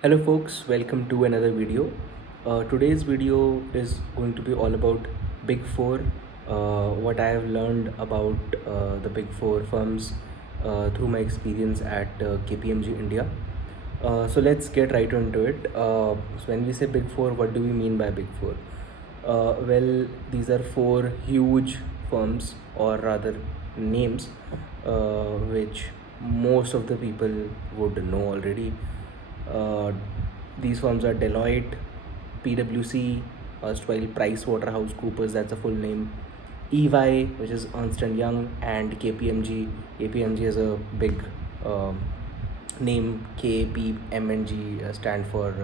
Hello folks, welcome to another video. Today's video is going to be all about Big 4, what I have learned about the Big 4 firms through my experience at KPMG India. So let's get right into it. So when we say Big 4, what do we mean by Big 4? Well, these are four huge firms, or rather names, which most of the people would know already. uh, these firms are Deloitte, PwC, erstwhile PricewaterhouseCoopers, that's a full name, EY, which is Ernst and Young, and KPMG. KPMG is a big name. KPMG stand for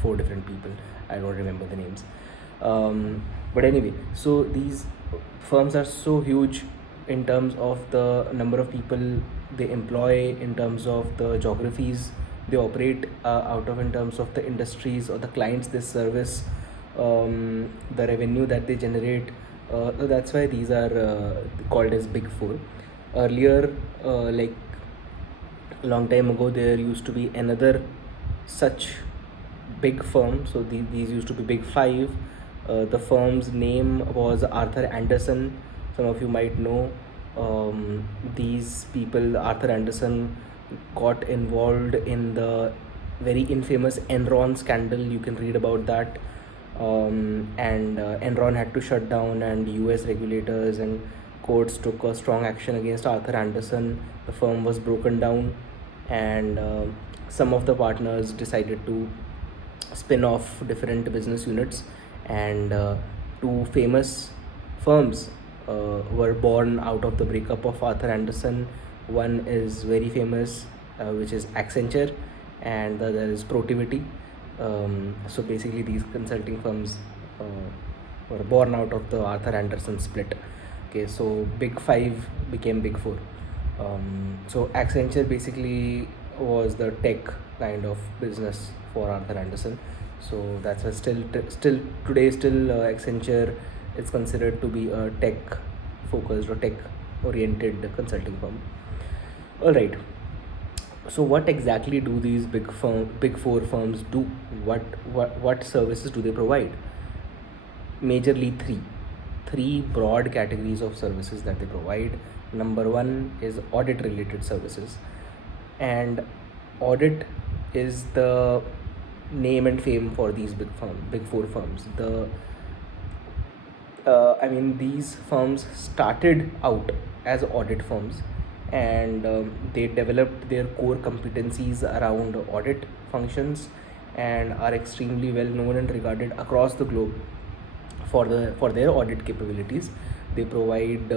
four different people. I don't remember the names. But anyway, so these firms are so huge in terms of the number of people they employ, in terms of the geographies they operate out of, in terms of the industries or the clients they service, the revenue that they generate. So that's why these are called as Big 4. Earlier, like a long time ago, there used to be another such big firm. So these used to be Big 5. The firm's name was Arthur Andersen. Some of you might know these people. Arthur Andersen got involved in the very infamous Enron scandal. You can read about that. And Enron had to shut down, and US regulators and courts took a strong action against Arthur Andersen. The firm was broken down, and some of the partners decided to spin off different business units, and two famous firms were born out of the breakup of Arthur Andersen. One is very famous, which is Accenture, and the other is Protiviti. So basically, these consulting firms were born out of the Arthur Andersen split. Okay, so Big 5 became Big 4. So Accenture basically was the tech kind of business for Arthur Andersen. So that's why still today, Accenture is considered to be a tech focused or tech oriented consulting firm. All right. So what exactly do these Big 4 firms do? What services do they provide? Majorly three broad categories of services that they provide. Number one is audit related services, and audit is the name and fame for these Big 4 firms. These firms started out as audit firms, and they developed their core competencies around audit functions, and are extremely well known and regarded across the globe for their audit capabilities. They provide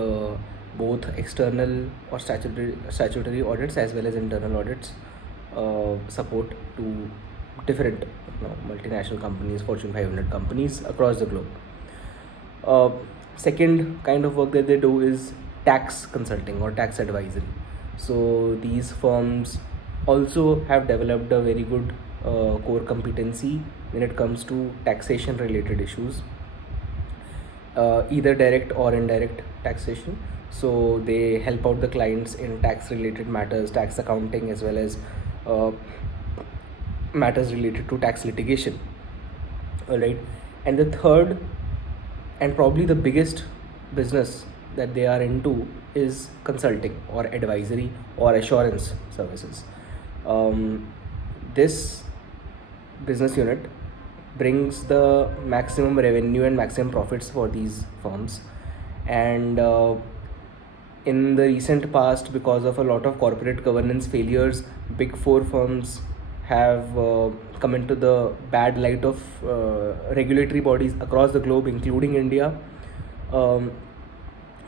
both external or statutory audits as well as internal audits, support to different multinational companies, Fortune 500 companies across the globe. Second kind of work that they do is tax consulting or tax advisory. So these firms also have developed a very good core competency when it comes to taxation related issues, either direct or indirect taxation. So they help out the clients in tax related matters, tax accounting, as well as matters related to tax litigation. All right. And the third, and probably the biggest business that they are into, is consulting or advisory or assurance services. This business unit brings the maximum revenue and maximum profits for these firms. And in the recent past, because of a lot of corporate governance failures, Big 4 firms have come into the bad light of regulatory bodies across the globe, including India,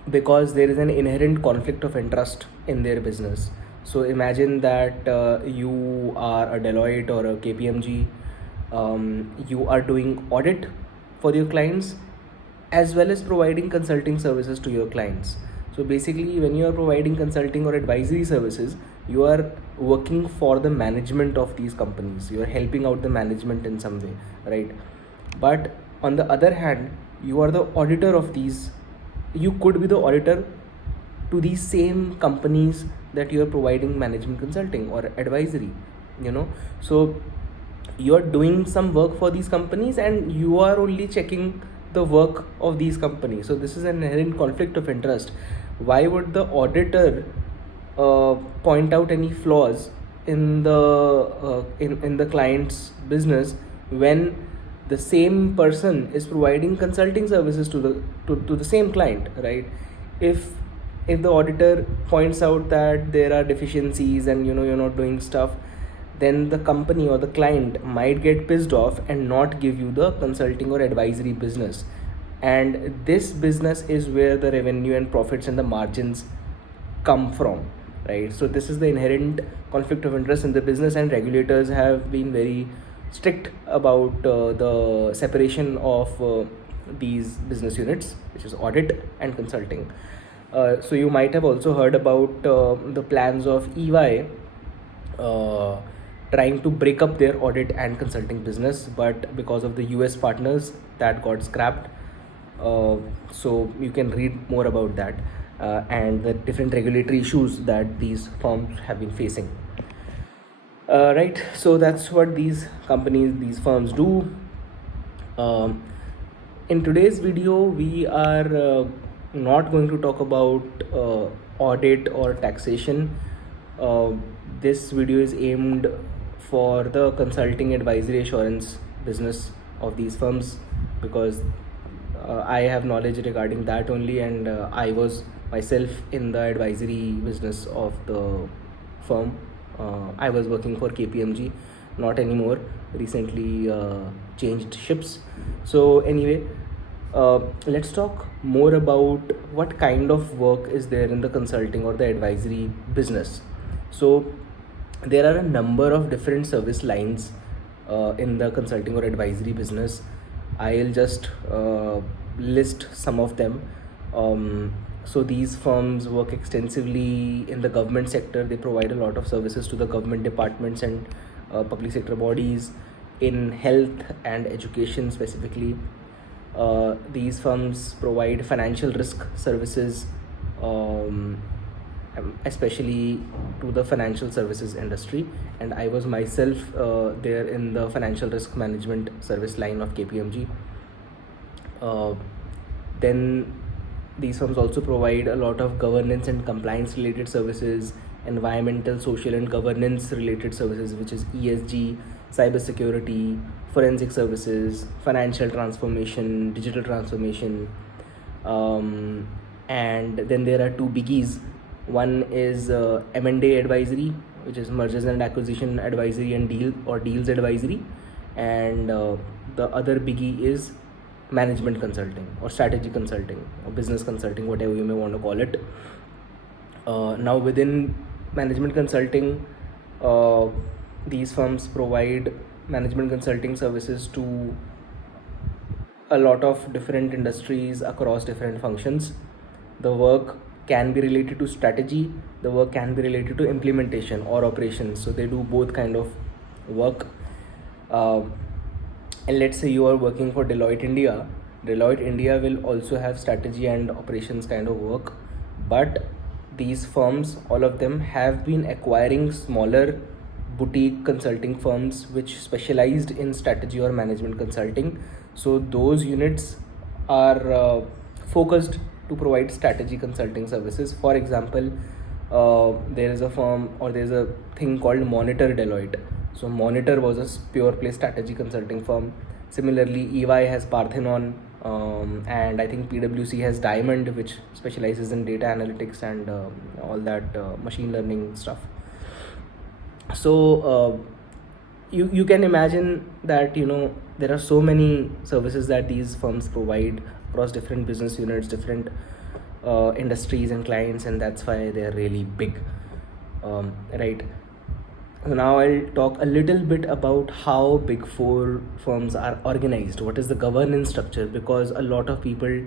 because there is an inherent conflict of interest in their business. So imagine that you are a Deloitte or a KPMG. You are doing audit for your clients as well as providing consulting services to your clients. So basically, when you are providing consulting or advisory services, you are working for the management of these companies. You are helping out the management in some way, right? But on the other hand, you are the auditor of these. You could be the auditor to these same companies that you are providing management consulting or advisory. So you're doing some work for these companies and you are only checking the work of these companies. So this is an inherent conflict of interest. Why would the auditor point out any flaws in the client's business when the same person is providing consulting services to the same client, right? If the auditor points out that there are deficiencies and you're not doing stuff, then the company or the client might get pissed off and not give you the consulting or advisory business. And this business is where the revenue and profits and the margins come from, right? So this is the inherent conflict of interest in the business, and regulators have been very strict about the separation of these business units, which is audit and consulting. So you might have also heard about the plans of EY trying to break up their audit and consulting business, but because of the US partners, that got scrapped. So you can read more about that and the different regulatory issues that these firms have been facing. Right, so that's what these companies, these firms do. In today's video, we are not going to talk about audit or taxation. This video is aimed for the consulting, advisory, assurance business of these firms, because I have knowledge regarding that only, and I was myself in the advisory business of the firm. I was working for KPMG, not anymore, recently changed ships. So anyway, let's talk more about what kind of work is there in the consulting or the advisory business. So there are a number of different service lines in the consulting or advisory business. I'll just list some of them. So these firms work extensively in the government sector. They provide a lot of services to the government departments and public sector bodies in health and education specifically. These firms provide financial risk services, especially to the financial services industry, and I was myself there in the financial risk management service line of KPMG. Then these firms also provide a lot of governance and compliance related services, environmental, social and governance related services, which is ESG, cybersecurity, forensic services, financial transformation, digital transformation. And then there are two biggies. One is M&A advisory, which is mergers and acquisition advisory and deals advisory, and the other biggie is management consulting or strategy consulting or business consulting, whatever you may want to call it. Now within management consulting, these firms provide management consulting services to a lot of different industries across different functions. The work can be related to strategy, the work can be related to implementation or operations, so they do both kind of work. And let's say you are working for Deloitte India will also have strategy and operations kind of work, but these firms, all of them, have been acquiring smaller boutique consulting firms which specialized in strategy or management consulting. So those units are focused to provide strategy consulting services. For example, there is a firm or there's a thing called Monitor Deloitte. So Monitor was a pure play strategy consulting firm. Similarly, EY has Parthenon, and I think PwC has Diamond, which specializes in data analytics and all that machine learning stuff. So you can imagine that there are so many services that these firms provide across different business units, different industries and clients, and that's why they're really big, right? So now I'll talk a little bit about how Big 4 firms are organized. What is the governance structure? Because a lot of people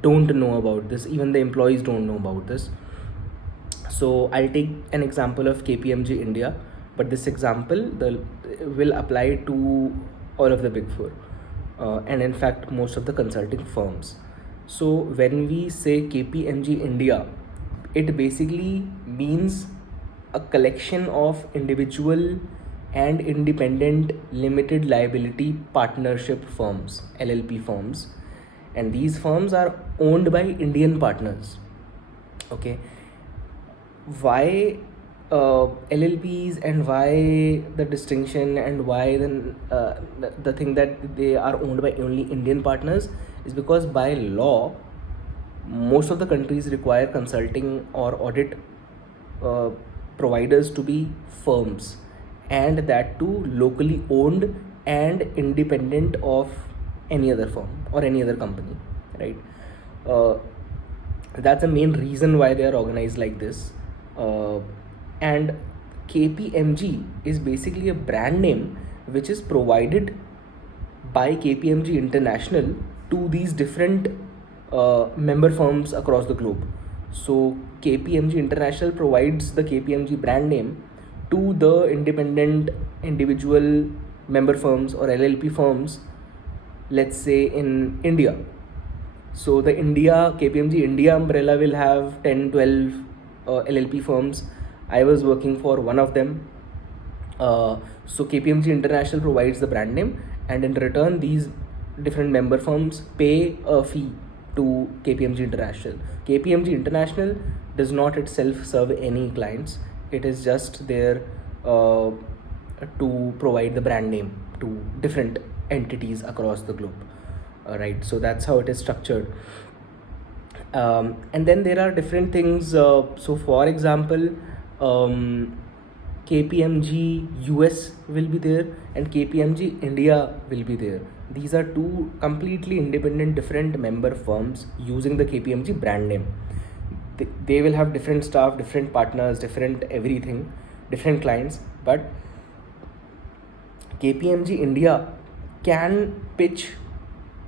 don't know about this. Even the employees don't know about this. So I'll take an example of KPMG India, but this example will apply to all of the Big 4, and in fact most of the consulting firms. So when we say KPMG India, it basically means a collection of individual and independent limited liability partnership firms, LLP firms, and these firms are owned by Indian partners. Okay, why LLPs, and why the distinction, and why the thing that they are owned by only Indian partners is because by law most of the countries require consulting or audit uh, providers to be firms, and that too locally owned and independent of any other firm or any other company, right? uh, that's the main reason why they are organized like this. And KPMG is basically a brand name which is provided by KPMG International to these different member firms across the globe. So KPMG International provides the KPMG brand name to the independent individual member firms or LLP firms, let's say in India. So the KPMG India umbrella will have 10, 12 LLP firms. I was working for one of them. So KPMG International provides the brand name, and in return these different member firms pay a fee to KPMG International. KPMG International does not itself serve any clients. It is just there to provide the brand name to different entities across the globe. Right, so that's how it is structured. And then there are different things. So for example, KPMG US will be there and KPMG India will be there. These are two completely independent different member firms using the KPMG brand name. They will have different staff, different partners, different everything, different clients, but KPMG India can pitch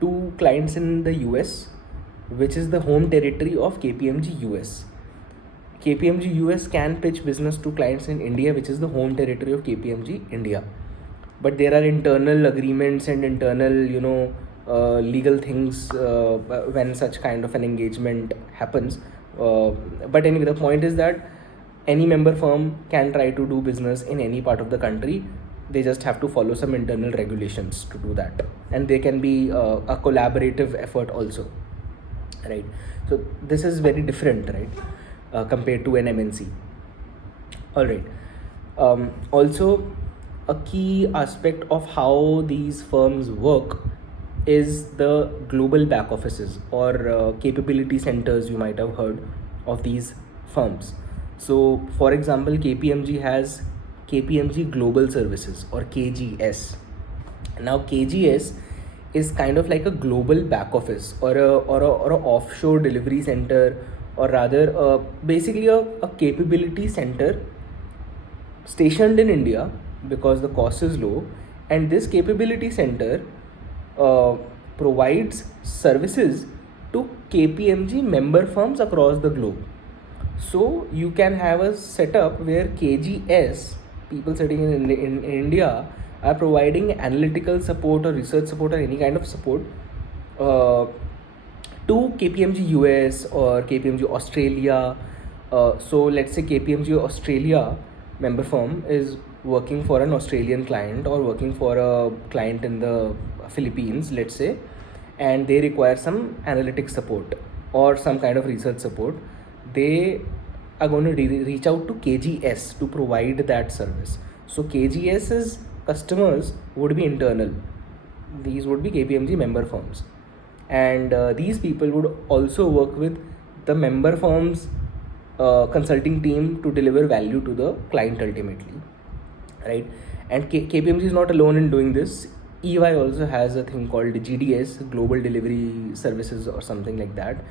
to clients in the US, which is the home territory of KPMG US. KPMG US can pitch business to clients in India, which is the home territory of KPMG India. But there are internal agreements and internal, legal things when such kind of an engagement happens. But anyway, the point is that any member firm can try to do business in any part of the country. They just have to follow some internal regulations to do that, and they can be a collaborative effort also, right? So this is very different, right, compared to an MNC. All right. Also, a key aspect of how these firms work is the global back offices or capability centers. You might have heard of these firms. So for example, KPMG has KPMG Global Services or KGS. Now KGS is kind of like a global back office or a offshore delivery center, or rather basically a capability center stationed in India because the cost is low, and this capability center provides services to KPMG member firms across the globe. So you can have a setup where KGS, people sitting in India, are providing analytical support or research support or any kind of support to KPMG US or KPMG Australia. So let's say KPMG Australia member firm is working for an Australian client or working for a client in the Philippines, let's say, and they require some analytics support or some kind of research support. They are going to reach out to KGS to provide that service. So KGS's customers would be internal. These would be KPMG member firms, and these people would also work with the member firms consulting team to deliver value to the client ultimately, right? And KPMG is not alone in doing this. EY also has a thing called GDS, Global Delivery Services or something like that.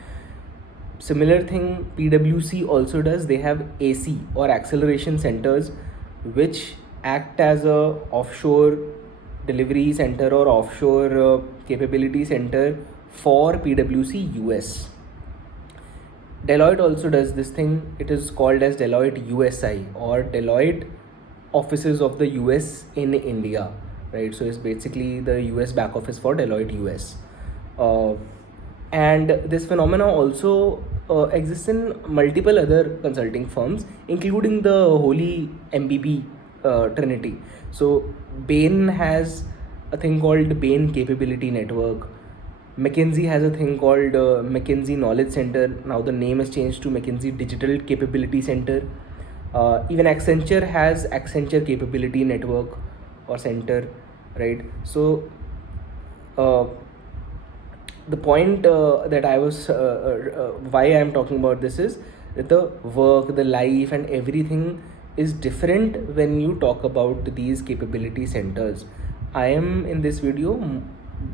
Similar thing PwC also does. They have AC or acceleration centers, which act as a offshore delivery center or offshore capability center for PwC US. Deloitte also does this thing. It is called as Deloitte USI or Deloitte Offices of the US in India, right? So it's basically the US back office for Deloitte US. And this phenomena also exists in multiple other consulting firms, including the holy MBB trinity. So Bain has a thing called Bain Capability Network. McKinsey has a thing called McKinsey Knowledge Center. Now the name has changed to McKinsey Digital Capability Center. Even Accenture has Accenture Capability Network or Center, right? So the point that I was why I am talking about this is that the work, the life, and everything is different when you talk about these capability centers. I am in this video,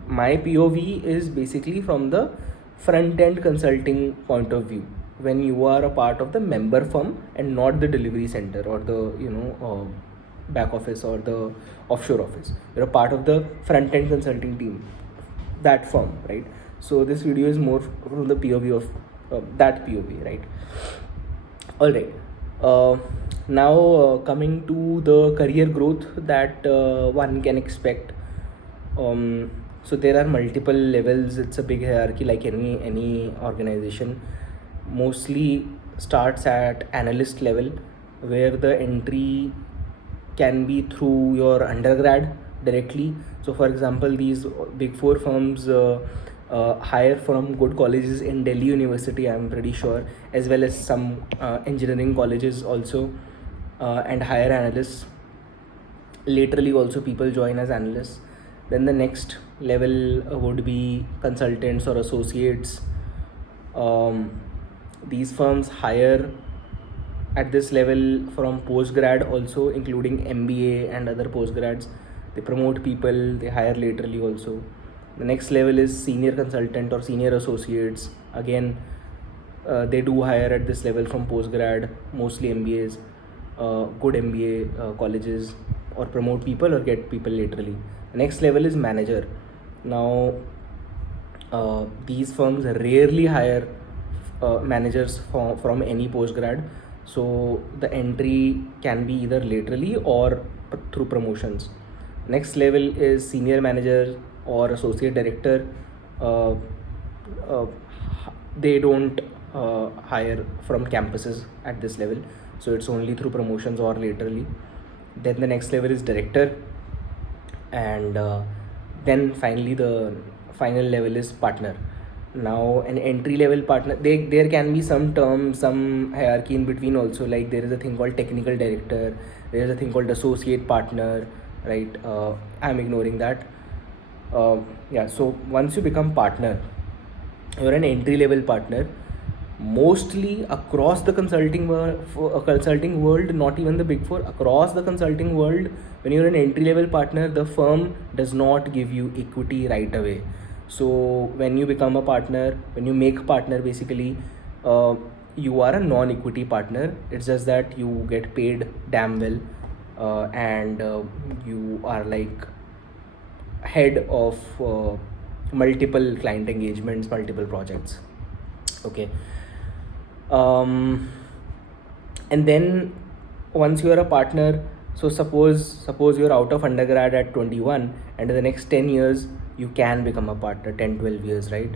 my POV is basically from the front end consulting point of view, when you are a part of the member firm and not the delivery center or the back office or the offshore office. You're a part of the front end consulting team, that firm, right? So this video is more from the POV of that POV, right? All right. Now coming to the career growth that one can expect. So there are multiple levels. It's a big hierarchy, like any organization. Mostly starts at analyst level, where the entry can be through your undergrad directly. So for example, these big four firms hire from good colleges in Delhi University, I'm pretty sure, as well as some engineering colleges also, and hire analysts. Laterally also people join as analysts. Then the next level would be consultants or associates. These firms hire at this level from postgrad also, including MBA and other postgrads. They promote people, they hire laterally also. The next level is senior consultant or senior associates. Again, they do hire at this level from postgrad, mostly MBAs, good MBA colleges, or promote people or get people laterally. The next level is manager. Now, these firms rarely hire managers from any postgrad. So the entry can be either laterally or through promotions. Next level is senior manager or associate director. They don't hire from campuses at this level, so it's only through promotions or laterally. Then the next level is director, and then finally the final level is partner. Now an entry level partner, there can be some terms, some hierarchy in between also, like there is a thing called technical director, there is a thing called associate partner, right? I'm ignoring that. Yeah, so once you become partner, you're an entry level partner. Mostly across the consulting world, not even the big four, across the consulting world, when you're an entry level partner, the firm does not give you equity right away. So when you become a partner, when you make a partner, basically you are a non-equity partner. It's just that you get paid damn well, and you are like head of multiple client engagements, multiple projects. Okay. And then once you are a partner, so suppose you're out of undergrad at 21, and in the next 10 years you can become a partner, 10-12 years, right?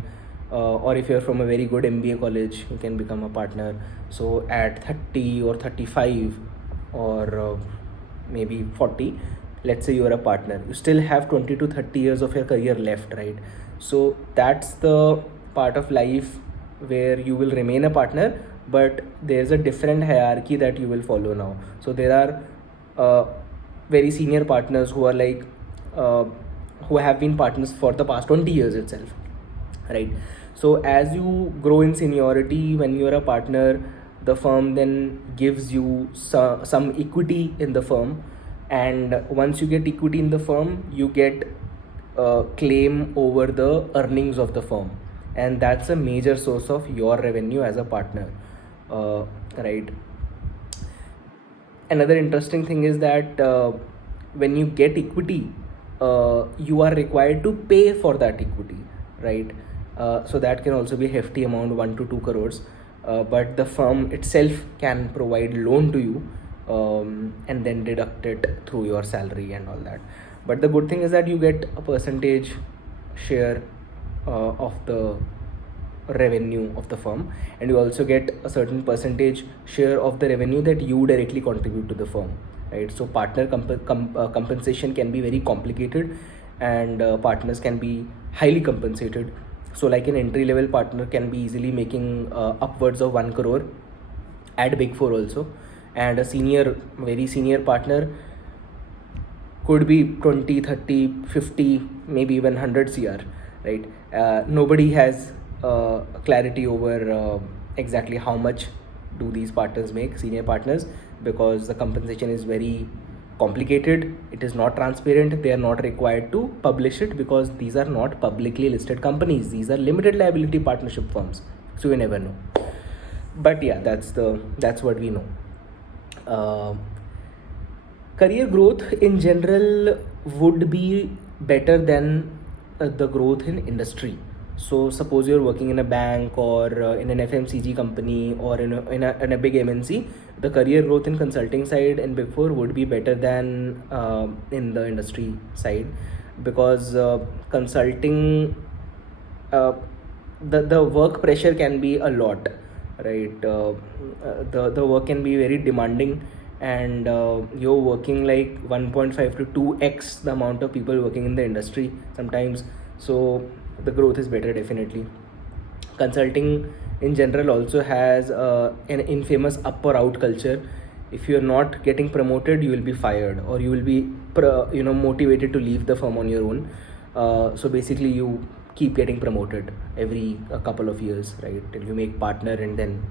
Or if you're from a very good MBA college, you can become a partner. So at 30 or 35 or maybe 40, let's say you're a partner, you still have 20 to 30 years of your career left, right? So that's the part of life where you will remain a partner, but there's a different hierarchy that you will follow now. So there are very senior partners who are like who have been partners for the past 20 years itself, right? So as you grow in seniority, when you're a partner, the firm then gives you some equity in the firm, and once you get equity in the firm, you get claim over the earnings of the firm, and that's a major source of your revenue as a partner, right? Another interesting thing is that when you get equity, you are required to pay for that equity, right? So that can also be a hefty amount, 1 to 2 crores, but the firm itself can provide loan to you, and then deduct it through your salary and all that. But the good thing is that you get a percentage share of the revenue of the firm, and you also get a certain percentage share of the revenue that you directly contribute to the firm, right? So partner compensation can be very complicated, and partners can be highly compensated. So like an entry level partner can be easily making upwards of 1 crore at Big 4 also, and a very senior partner could be 20, 30, 50, maybe even 100 cr, right? Nobody has clarity over exactly how much do these partners make, senior partners, because the compensation is very complicated. It is not transparent. They are not required to publish it because these are not publicly listed companies. These are limited liability partnership firms, so you never know. But yeah, that's what we know. Career growth in general would be better than the growth in industry. So suppose you're working in a bank or in an FMCG company or in a big MNC, the career growth in consulting side and Big 4 would be better than in the industry side, because consulting, the work pressure can be a lot, right? The work can be very demanding, and you're working like 1.5 to 2x the amount of people working in the industry sometimes. So the growth is better, definitely. Consulting in general also has an infamous up or out culture. If you're not getting promoted, you will be fired, or you will be motivated to leave the firm on your own. So basically you keep getting promoted every couple of years, right, till you make partner, and then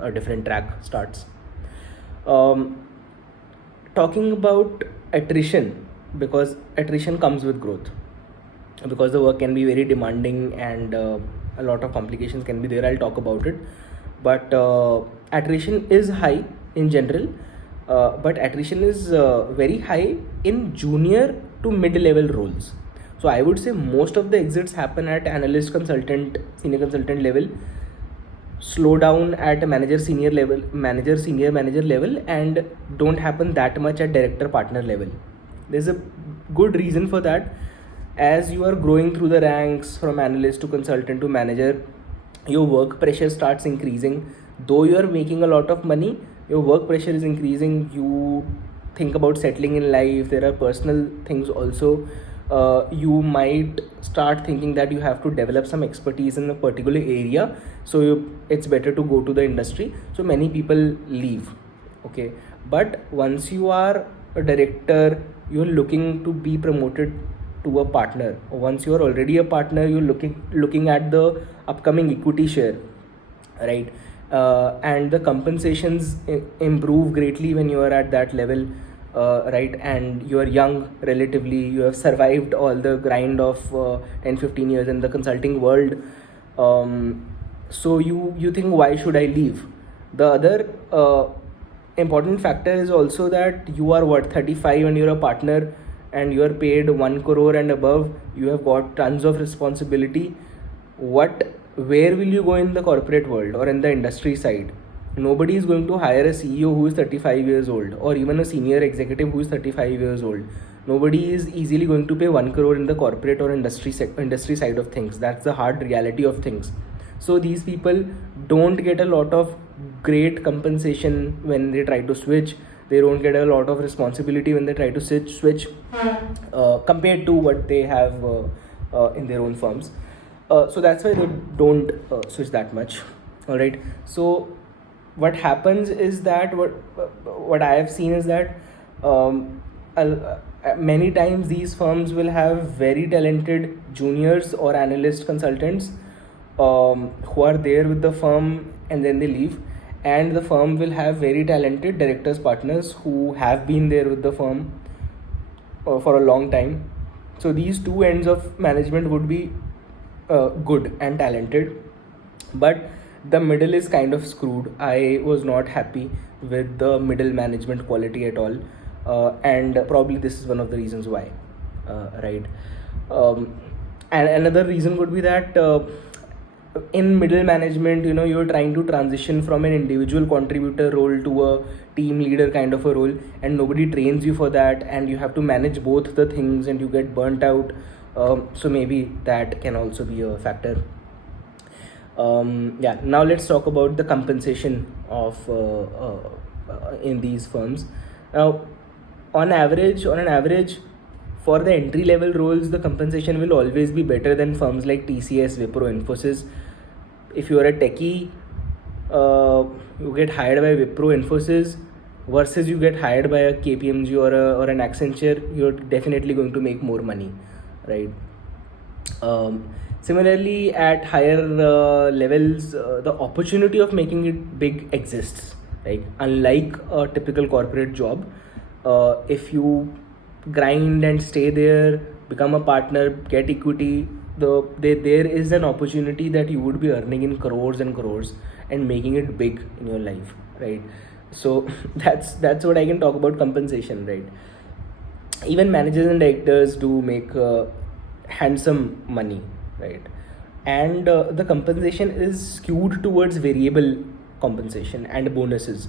a different track starts. Talking about attrition, because attrition comes with growth, because the work can be very demanding and a lot of complications can be there. I'll talk about it. But attrition is high in general, but attrition is very high in junior to mid-level roles. So I would say most of the exits happen at analyst, consultant, senior consultant level, slow down at manager, senior manager level, and don't happen that much at director, partner level. There's a good reason for that. As you are growing through the ranks from analyst to consultant to manager, your work pressure starts increasing. Though you are making a lot of money, your work pressure is increasing. You think about settling in life. There are personal things also. You might start thinking that you have to develop some expertise in a particular area, so it's better to go to the industry. So many people leave, okay? But once you are a director, you're looking to be promoted to a partner. Once you are already a partner, you're looking at the upcoming equity share, right? And the compensations improve greatly when you are at that level, right? And you are young relatively. You have survived all the grind of 10-15 years in the consulting world. So you think, why should I leave? The other important factor is also that you are 35 and you're a partner, and you are paid 1 crore and above. You have got tons of responsibility. Where will you go in the corporate world or in the industry side? Nobody is going to hire a CEO who is 35 years old, or even a senior executive who is 35 years old. Nobody is easily going to pay 1 crore in the corporate or industry side of things. That's the hard reality of things. So these people don't get a lot of great compensation when they try to switch. They don't get a lot of responsibility when they try to switch compared to what they have in their own firms. So that's why they don't switch that much. All right. So what happens is that what I have seen is that many times these firms will have very talented juniors or analyst consultants who are there with the firm, and then they leave. And the firm will have very talented directors, partners who have been there with the firm for a long time. So these two ends of management would be good and talented, but the middle is kind of screwed. I was not happy with the middle management quality at all, and probably this is one of the reasons why, right? And another reason would be that in middle management, you're trying to transition from an individual contributor role to a team leader kind of a role, and nobody trains you for that, and you have to manage both the things, and you get burnt out. So maybe that can also be a factor. Now let's talk about the compensation of in these firms. Now on an average, for the entry level roles, the compensation will always be better than firms like TCS, Wipro, Infosys. If you are a techie, you get hired by Wipro, Infosys, versus you get hired by a KPMG or an Accenture, you're definitely going to make more money, right? Similarly, at higher levels, the opportunity of making it big exists. Like, unlike a typical corporate job, if you grind and stay there, become a partner, get equity, there is an opportunity that you would be earning in crores and crores and making it big in your life, right? So that's what I can talk about compensation, right? Even managers and directors do make handsome money, right? And the compensation is skewed towards variable compensation and bonuses.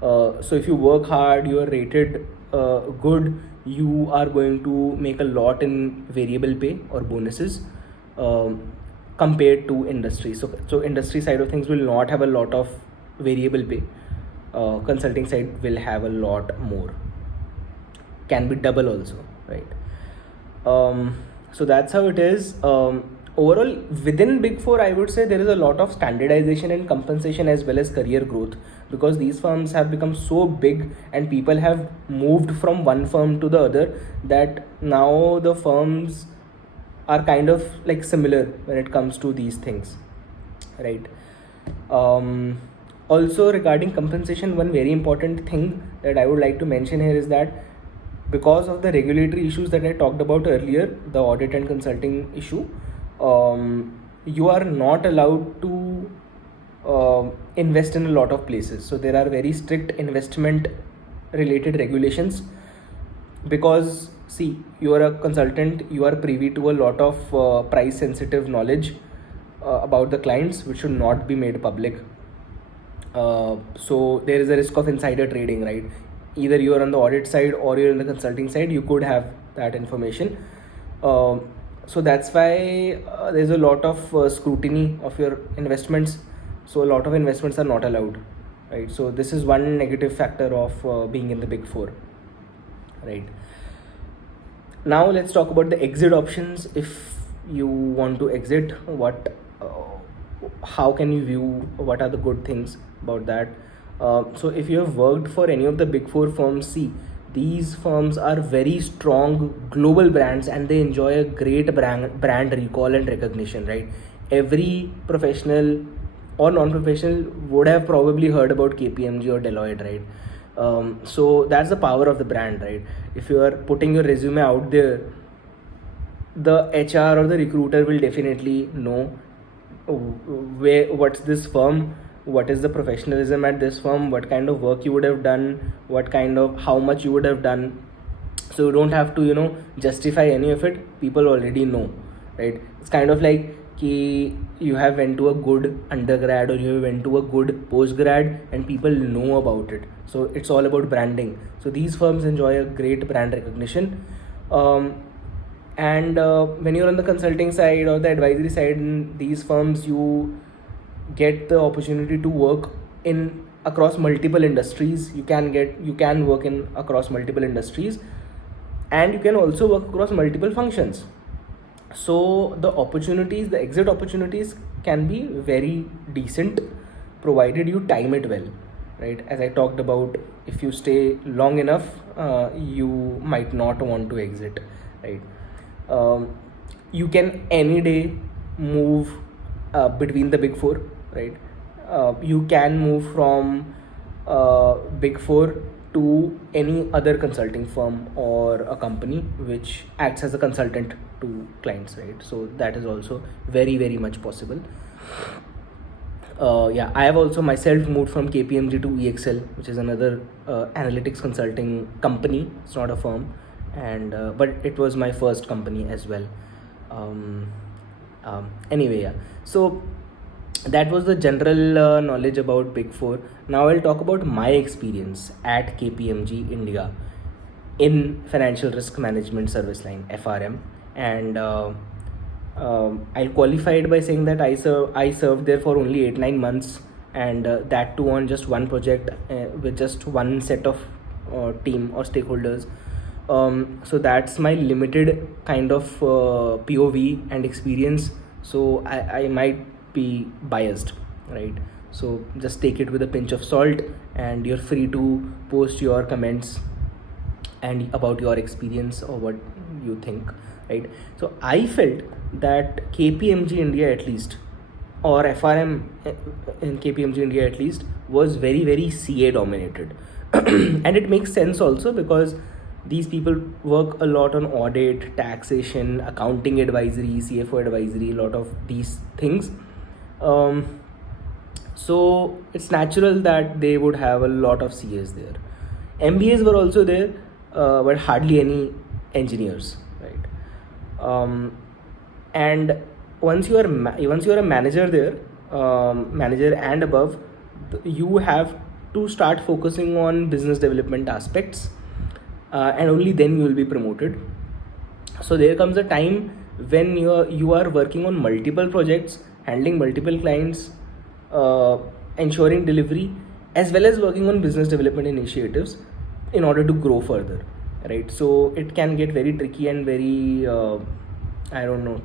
So if you work hard, you are rated good, you are going to make a lot in variable pay or bonuses, compared to industry. So industry side of things will not have a lot of variable pay. Consulting side will have a lot more, can be double also, right? So that's how it is. Overall, within Big Four, I would say there is a lot of standardization and compensation as well as career growth, because these firms have become so big and people have moved from one firm to the other, that now the firms are kind of like similar when it comes to these things, right? Also, regarding compensation, one very important thing that I would like to mention here is that because of the regulatory issues that I talked about earlier, the audit and consulting issue, you are not allowed to invest in a lot of places. So there are very strict investment related regulations, because see, you are a consultant, you are privy to a lot of price sensitive knowledge about the clients, which should not be made public. So there is a risk of insider trading, right? Either you are on the audit side or you're on the consulting side, you could have that information. So that's why there's a lot of scrutiny of your investments. So a lot of investments are not allowed, right? So this is one negative factor of being in the Big Four, right? Now let's talk about the exit options. If you want to exit, how can you view, what are the good things about that? So if you have worked for any of the Big Four firms, see, these firms are very strong global brands and they enjoy a great brand recall and recognition, right? Every professional or non-professional would have probably heard about KPMG or Deloitte, right? So that's the power of the brand, right? If you are putting your resume out there, the HR or the recruiter will definitely know what's this firm, what is the professionalism at this firm, what kind of work you would have done, how much you would have done. So you don't have to justify any of it. People already know, right? It's kind of like you have went to a good undergrad or you went to a good postgrad and people know about it. So it's all about branding. So these firms enjoy a great brand recognition. And when you're on the consulting side or the advisory side in these firms, you get the opportunity to work in across multiple industries. You can work in across multiple industries, and you can also work across multiple functions. So the exit opportunities can be very decent, provided you time it well, right? As I talked about, if you stay long enough, you might not want to exit, right? You can any day move between the Big Four, right? You can move from Big Four to any other consulting firm or a company which acts as a consultant to clients, right? So that is also very, very much possible. I have also myself moved from KPMG to EXL, which is another analytics consulting company. It's not a firm, and but it was my first company as well. So that was the general knowledge about Big Four. Now I'll talk about my experience at KPMG India in financial risk management service line, FRM, and I'll qualify it by saying that I served there for only 8-9 months, and that too on just one project with just one set of team or stakeholders. So that's my limited kind of POV and experience. So I might be biased, right? So just take it with a pinch of salt, and you're free to post your comments and about your experience or what you think, right? So I felt that KPMG India at least, or FRM in KPMG India at least, was very CA dominated. And it makes sense also because these people work a lot on audit, taxation, accounting advisory, CFO advisory, a lot of these things. So it's natural that they would have a lot of CAs there. MBAs were also there, but hardly any engineers, right? And once you are a manager there, manager and above, you have to start focusing on business development aspects, and only then you will be promoted. So there comes a time when you are working on multiple projects, handling multiple clients, ensuring delivery, as well as working on business development initiatives in order to grow further, right? So it can get very tricky and very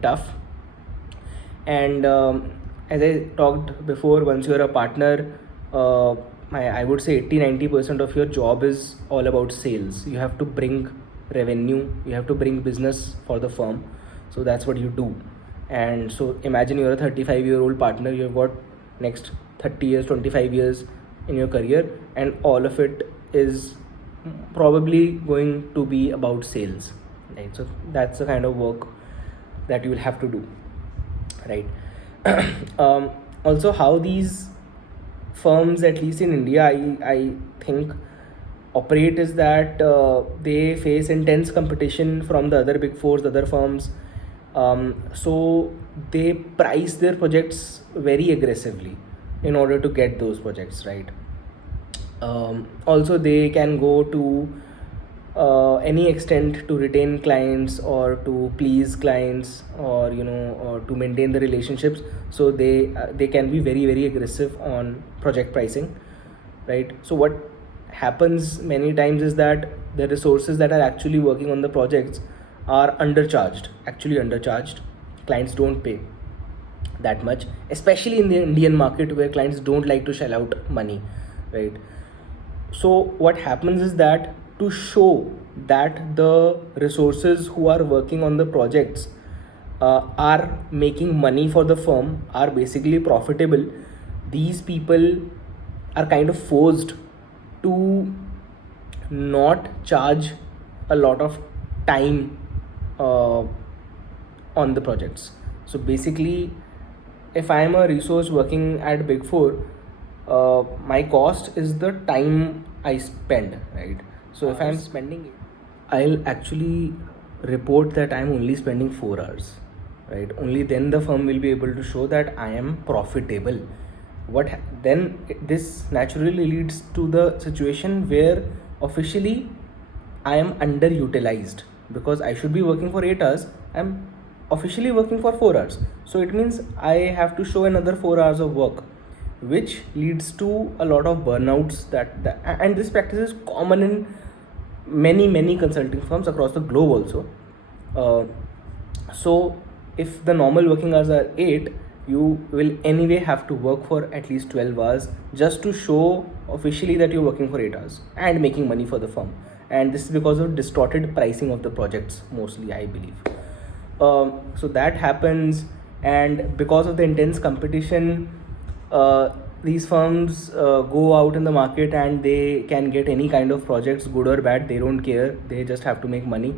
tough. And as I talked before, once you're a partner, I would say 80-90% of your job is all about sales. You have to bring revenue, you have to bring business for the firm. So that's what you do. And so imagine you're a 35-year-old partner, you've got next 30 years, 25 years in your career, and all of it is probably going to be about sales, right? So that's the kind of work that you will have to do, right? Also, how these firms, at least in India, I think operate is that they face intense competition from the other big fours, the other firms. So they price their projects very aggressively in order to get those projects, right? Also, they can go to any extent to retain clients or to please clients, or or to maintain the relationships. So they can be very aggressive on project pricing, right? So what happens many times is that the resources that are actually working on the projects are actually undercharged. Clients don't pay that much, especially in the Indian market, where clients don't like to shell out money, right? So what happens is that, to show that the resources who are working on the projects are making money for the firm, are basically profitable, these people are kind of forced to not charge a lot of time on the projects. So basically, if I am a resource working at Big 4, my cost is the time I spend, right? So if I'm spending it, I'll actually report that I'm only spending 4 hours, right? Only then the firm will be able to show that I am profitable. Then this naturally leads to the situation where officially I am underutilized, because I should be working for 8 hours. I'm officially working for 4 hours. So it means I have to show another 4 hours of work, which leads to a lot of burnouts. And this practice is common in many consulting firms across the globe also. So if the normal working hours are 8, you will anyway have to work for at least 12 hours just to show officially that you're working for 8 hours and making money for the firm. And this is because of distorted pricing of the projects, mostly, I believe. So that happens, and because of the intense competition, these firms go out in the market and they can get any kind of projects, good or bad. They don't care, they just have to make money.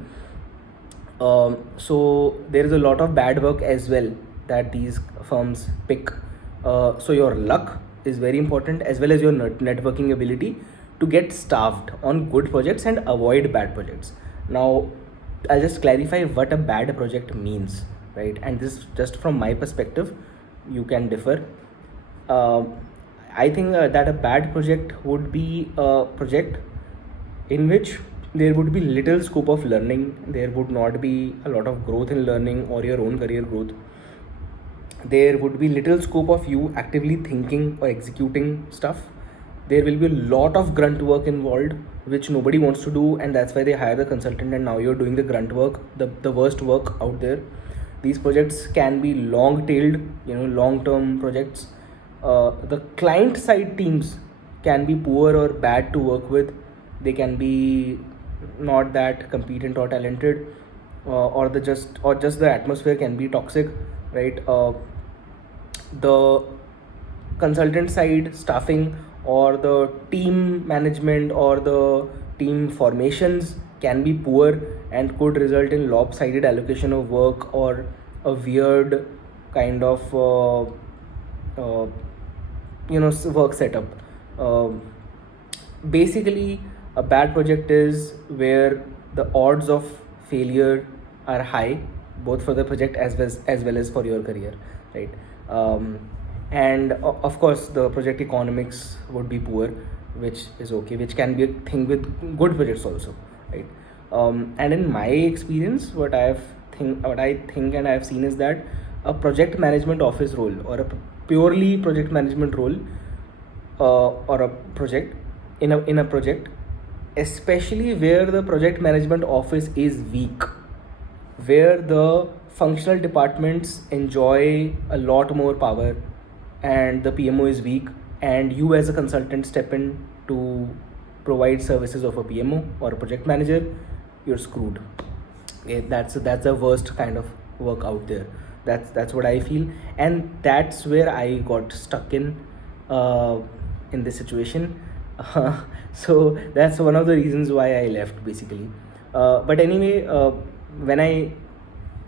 So there is a lot of bad work as well that these firms pick. So your luck is very important, as well as your networking ability to get staffed on good projects and avoid bad projects. Now I'll just clarify what a bad project means, right? And this just from my perspective, you can differ. I think that a bad project would be a project in which there would be little scope of learning. There would not be a lot of growth in learning or your own career growth. There would be little scope of you actively thinking or executing stuff. there will be a lot of grunt work involved which nobody wants to do, and that's why they hire the consultant, and now you're doing the grunt work, the worst work out there. These projects can be long tailed, long term projects. The client side teams can be poor or bad to work with. They can be not that competent or talented, or just the atmosphere can be toxic, right? The consultant side staffing or the team management or the team formations can be poor and could result in lopsided allocation of work or a weird kind of work setup. Basically, a bad project is where the odds of failure are high, both for the project as well as for your career, right? And of course, the project economics would be poor, which is okay, which can be a thing with good projects also, right? And in my experience, what I think and I have seen is that a project management office role or a purely project management role, or a project in a project, especially where the project management office is weak, where the functional departments enjoy a lot more power and the PMO is weak, and you as a consultant step in to provide services of a PMO or a project manager, you're screwed. Okay, that's the worst kind of work out there. That's what I feel, and that's where I got stuck in this situation. So that's one of the reasons why I left, basically. But anyway, when I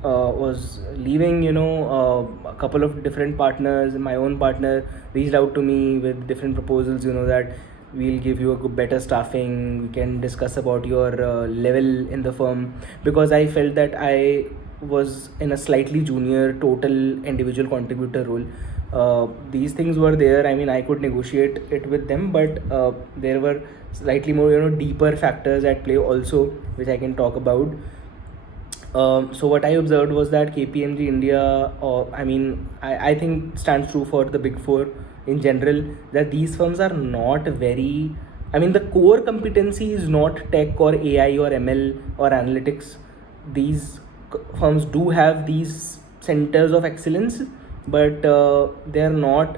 was leaving, a couple of different partners, my own partner reached out to me with different proposals, that we'll give you a better staffing, we can discuss about your level in the firm, because I felt that I was in a slightly junior total individual contributor role. These things were there. I mean, I could negotiate it with them, but there were slightly more deeper factors at play also, which I can talk about. So what I observed was that KPMG India, I think stands true for the Big 4 in general, that these firms are not very, the core competency is not tech or AI or ML or analytics. These firms do have these centers of excellence, but they are not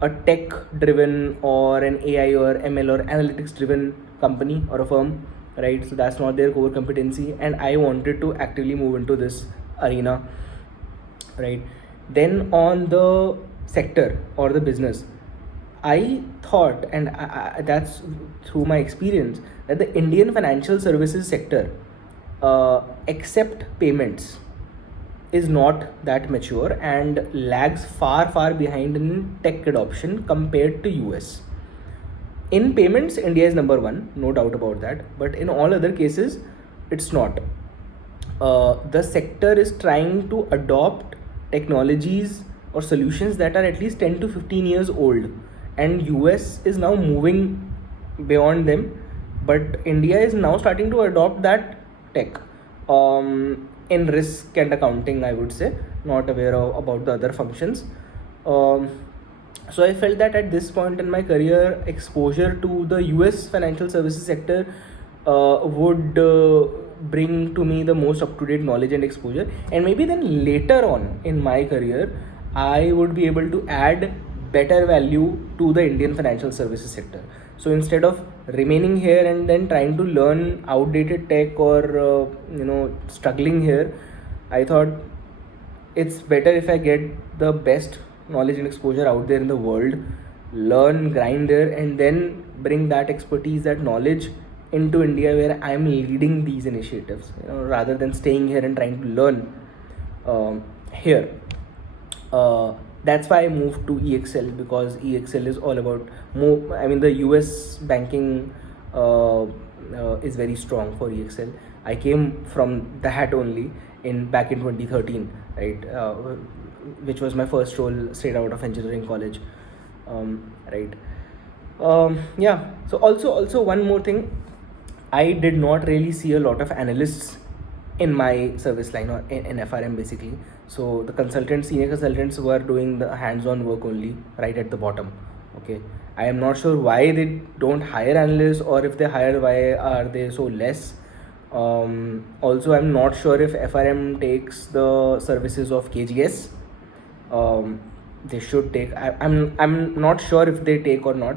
a tech driven or an AI or ML or analytics driven company or a firm, right? So that's not their core competency, and I wanted to actively move into this arena, right? Then on the sector or the business, I thought, and that's through my experience, that the Indian financial services sector, except payments, is not that mature and lags far behind in tech adoption compared to US. In payments, India is number one, no doubt about that, but in all other cases, it's not. The sector is trying to adopt technologies or solutions that are at least 10 to 15 years old, and US is now moving beyond them, but India is now starting to adopt that tech. In risk and accounting, I would say, not aware about the other functions. So I felt that at this point in my career, exposure to the US financial services sector would bring to me the most up-to-date knowledge and exposure, and maybe then later on in my career, I would be able to add better value to the Indian financial services sector. So instead of remaining here and then trying to learn outdated tech or struggling here, I thought it's better if I get the best knowledge and exposure out there in the world, learn, grind there, and then bring that expertise, that knowledge into India, where I'm leading these initiatives, rather than staying here and trying to learn here. That's why I moved to EXL, because EXL is all about the US banking is very strong for EXL. I came from that only back in 2013, right? Which was my first role straight out of engineering college, right? So also one more thing, I did not really see a lot of analysts in my service line or in FRM, basically. So the senior consultants were doing the hands-on work only, right at the bottom, Okay, I am not sure why they don't hire analysts, or if they hire, why are they so less. Also, I'm not sure if FRM takes the services of KGS. They should take. I'm not sure if they take or not.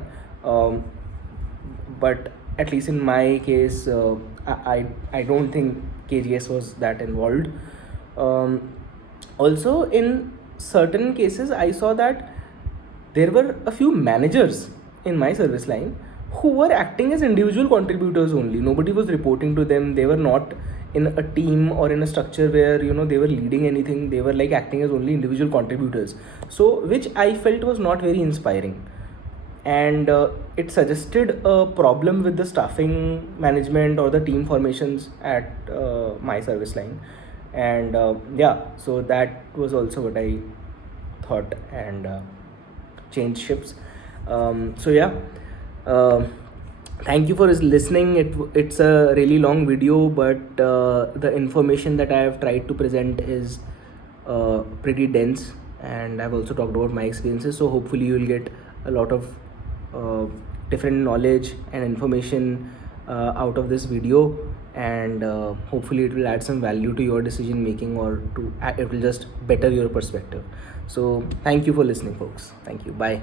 But at least in my case, I don't think KGS was that involved. Also, in certain cases, I saw that there were a few managers in my service line who were acting as individual contributors only. Nobody was reporting to them. They were not in a team or in a structure where they were leading anything. They were like acting as only individual contributors, so which I felt was not very inspiring. And it suggested a problem with the staffing management or the team formations at my service line. And yeah, so that was also what I thought, and change ships. So yeah, thank you for listening. It's a really long video, but the information that I have tried to present is pretty dense, and I've also talked about my experiences, so hopefully you'll get a lot of different knowledge and information out of this video, and hopefully it will add some value to your decision making, or it will just better your perspective. So thank you for listening, folks. Thank you. Bye.